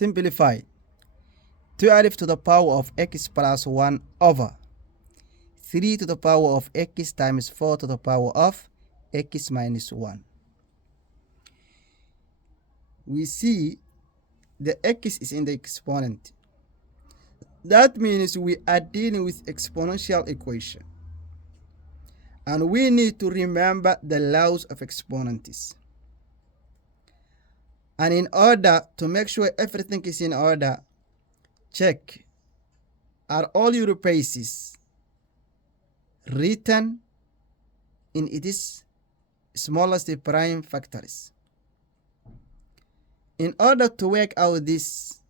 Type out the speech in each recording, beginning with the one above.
Simplify. 12 to the power of x plus 1 over 3 to the power of x times 4 to the power of x minus 1. We see the x is in the exponent. That means we are dealing with exponential equation. And we need to remember the laws of exponents. And in order to make sure everything is in order, check, are all your bases written in its smallest prime factors? In order to work out this,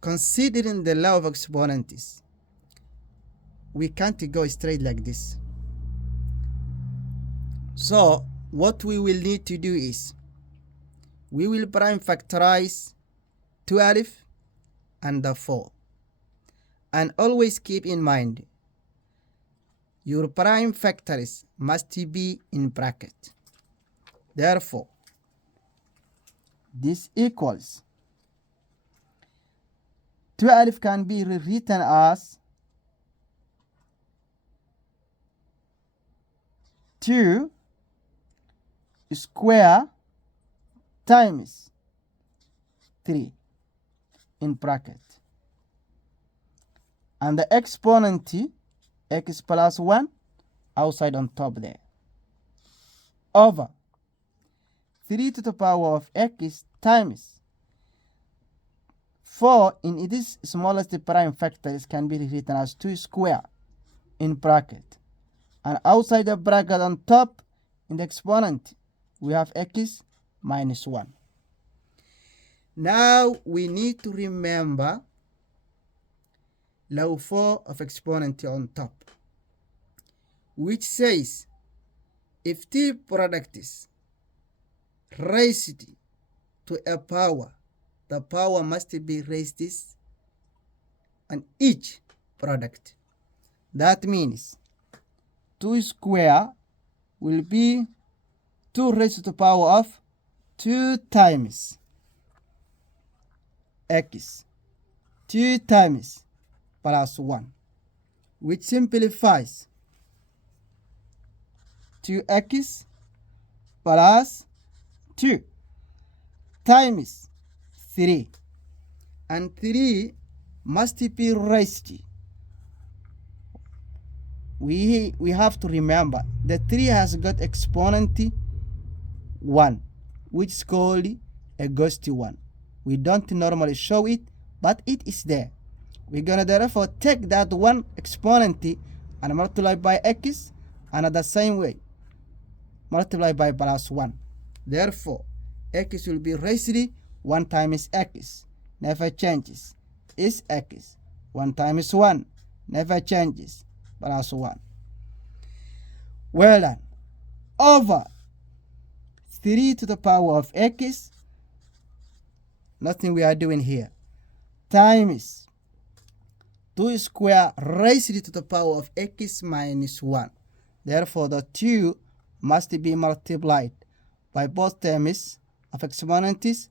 considering the law of exponents, we can't go straight like this. So what we will need to do is, we will prime factorize 12 and the 4. And always keep in mind, your prime factors must be in bracket. Therefore, this equals 12 can be rewritten as 2 square times 3 in bracket, and the exponent x plus 1 outside on top there, over 3 to the power of x times 4 in its smallest prime factors can be written as 2 square in bracket, and outside the bracket on top in the exponent we have x minus 1. Now we need to remember law 4 of exponent on top, which says if two products raised to a power, the power must be raised on each product. That means 2 square will be 2 raised to the power of 2 times x, 2 times plus 1, which simplifies 2x plus 2 times 3, and 3 must be raised. We have to remember the 3 has got exponent 1, which is called a ghost 1. We don't normally show it, but it is there. We're gonna therefore take that 1 exponent and multiply by x, and the same way multiply by plus 1. Therefore x will be raised 1 times x, never changes, is x. 1 times 1 never changes, plus 1. Well done. Over 3 to the power of x, nothing we are doing here, times 2 square raised to the power of x minus 1. Therefore the 2 must be multiplied by both terms of exponents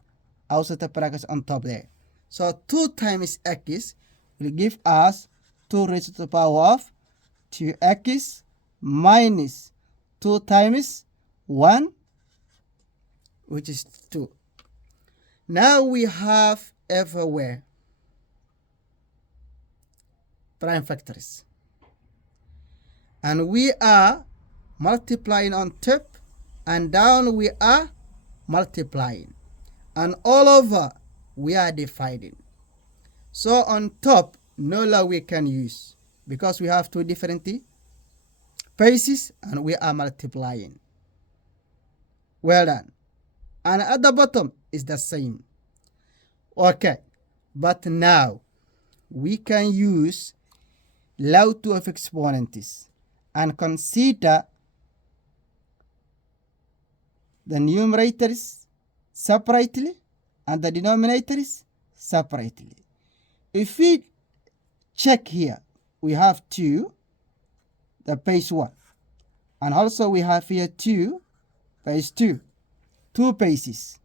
outside the brackets on top there. So 2 times x will give us 2 raised to the power of 2x minus 2 times 1, which is 2. Now we have everywhere prime factors, and we are multiplying on top, and down we are multiplying, and all over we are dividing. So on top no law we can use, because we have 2 different bases and we are multiplying. Well done. And at the bottom is the same. Okay, but now we can use law 2 of exponents and consider the numerators separately and the denominators separately. If we check here, we have 2, the base 1, and also we have here 2 base 2. 2 bases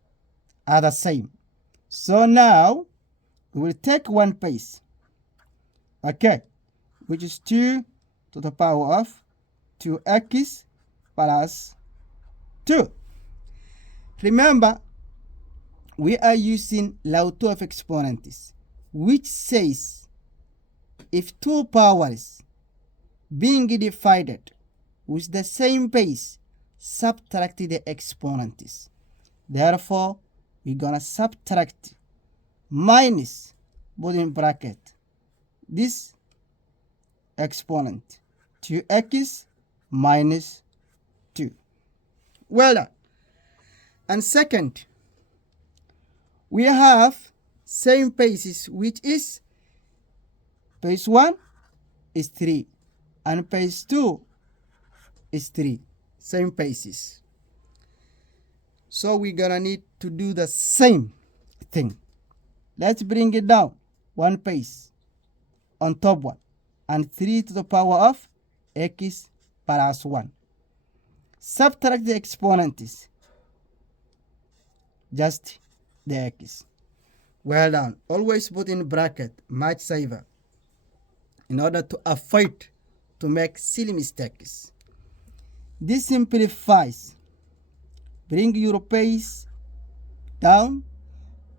are the same. So now we will take one place, okay, which is 2 to the power of 2x plus 2. Remember, we are using law 2 of exponents, which says if two powers being divided with the same base, subtract the exponents. Therefore, we're gonna subtract minus, put in bracket, this exponent, 2x minus 2. Well done. And second, we have same basis, which is base 1 is 3 and base 2 is 3. Same basis. So we're gonna need to do the same thing. Let's bring it down. One base on top one and 3 to the power of x plus 1. Subtract the exponents, just the x. Well done. Always put in bracket, much safer, in order to avoid to make silly mistakes. This simplifies. Bring your base down.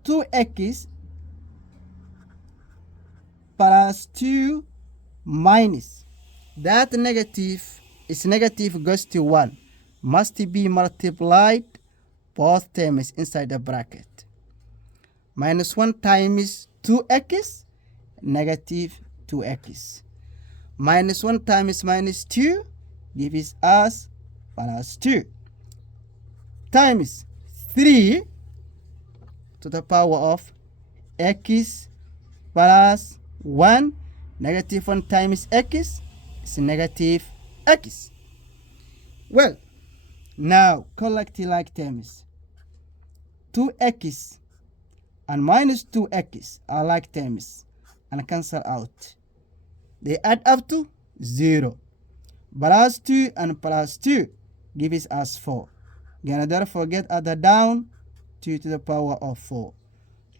2x plus 2 minus. That negative is negative goes to 1. Must be multiplied both terms inside the bracket. Minus 1 times 2x, negative 2x. Minus 1 times minus 2 gives us plus 2. Times 3 to the power of x plus 1. Negative 1 times x is negative x. Well, now collect like terms. 2x and minus 2x are like terms and cancel out. They add up to 0. Plus 2 and plus 2 gives us 4. Gonna therefore get other down 2 to the power of 4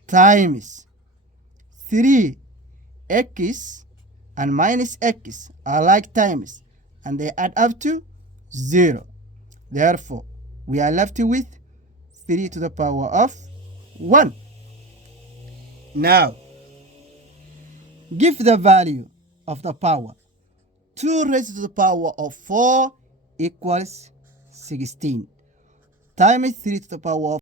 times 3x and minus x are like times and they add up to 0. Therefore, we are left with 3 to the power of 1. Now, give the value of the power. 2 raised to the power of 4 equals 16. Times 3 to the power of